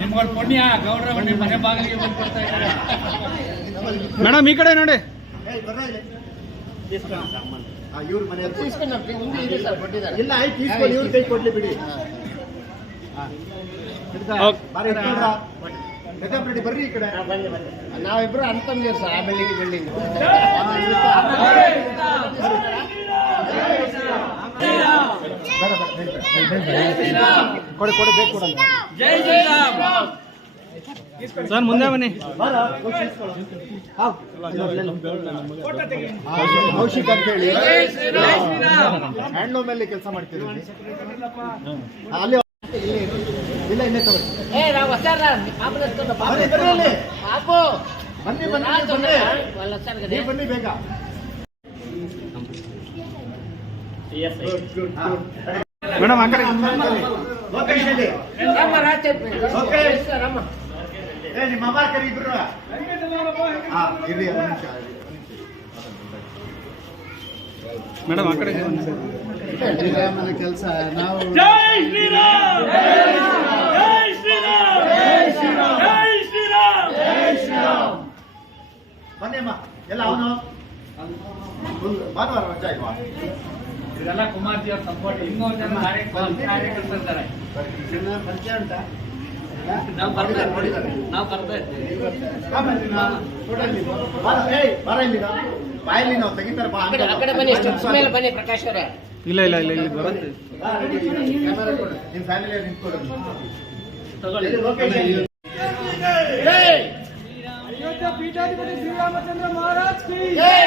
ನಿಮ್ಗಳ ಪುಣ್ಯ ಗೌಡ್ರ ನಿಮ್ಮ ಮನೆ ಬಾಗಿಲಿಗೆ ಬಂದು ಕೊಡ್ತಾ ಇದ್ದಾರೆ. ಮೇಡಮ್ ಈ ಕಡೆ ನೋಡಿ. ಇವ್ರ ಮನೆ ಇಲ್ಲ, ಆಯ್ತು ಈಸ್ಕೊಳ್ಳಿ. ಇವ್ರ ಕೈ ಕೊಡ್ಲಿ ಬಿಡಿ. ರೆಡ್ಡಿ ಬರ್ರಿ ಈ ಕಡೆ. ನಾವಿಬ್ರು ಅಂತಂದಿರ್ ಸರ್. ಆ ಬೆಳ್ಳಿಗೆ ಬೆಳ್ಳಿಂಗ್ ಕೊಡಿ ಬೇಕು ಕೊಡಲ್ಲ. జై శ్రీరామ్ ಸರ್ ಮುಂದೆ ಬನ್ನಿ. ಕೌಶಿಕ್ ಅಂತ ಹೇಳಿ ಹ್ಯಾಂಡ್ಲೂಮ್ ಅಲ್ಲಿ ಕೆಲಸ ಮಾಡ್ತೀವಿ. ಅಲ್ಲಿ ಇಲ್ಲ, ಇನ್ನೇ ತಗೊಳ್ಳಿ. ಬನ್ನಿ ಬೇಗ. ಮೇಡಮ್ ಆ ಕಡೆ. ಲೋಕೇಶ್ ಇಲ್ಲಿ. ನಿಮ್ಮ ಅಮ್ಮ ಕರಿ ಇಬ್ರು. ಇರ್ರಿ ಒಂದು ನಿಮಿಷ. ಮೇಡಮ್ ಆ ಕಡೆ. ಶ್ರೀರಾಮನ ಕೆಲಸ ನಾವು. జై శ్రీరామ్ జై శ్రీరామ్ జై శ్రీరామ్ జై శ్రీరామ్ జై శ్రీరామ్. ಬನ್ನಿ ಅಮ್ಮ. ಎಲ್ಲ ಅವನು ಭಾನುವಾರ ರಜಾ ಇಲ್ವಾ? ಇದೆಲ್ಲ ಕುಮಾರ್ಜಿ ಅವ್ರ ಸಪೋರ್ಟ್. ಇನ್ನೊಂದು ಜನ ಕಾರ್ಯಕರ್ತರಿದ್ದಾರೆ. ಪರಿಚಯ ಉಂಟಾ? ನಾವು ಬರ್ತಾ ಇರ್ತೀವಿ. ಬಾಯಲ್ಲಿ ನಾವು ತೆಗಿತಾರೆ. ಬನ್ನಿ ಪ್ರಕಾಶ್ ಅವರೇ. ಇಲ್ಲ ಇಲ್ಲಿ ಬರುತ್ತೆ. ನಿಮ್ಮ ಫ್ಯಾಮಿಲಿ ನಿಂತ್ಕೊಳ್ಳಿ. ಅಯೋಧ್ಯ ಪೀಠಾಧಿಪತಿ ಶ್ರೀರಾಮಚಂದ್ರ ಮಹಾರಾಜ್ ಕಿ ಜೈ.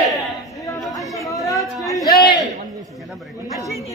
ಶ್ರೀರಾಮಚಂದ್ರ ಮಹಾರಾಜ್ ಕಿ ಏ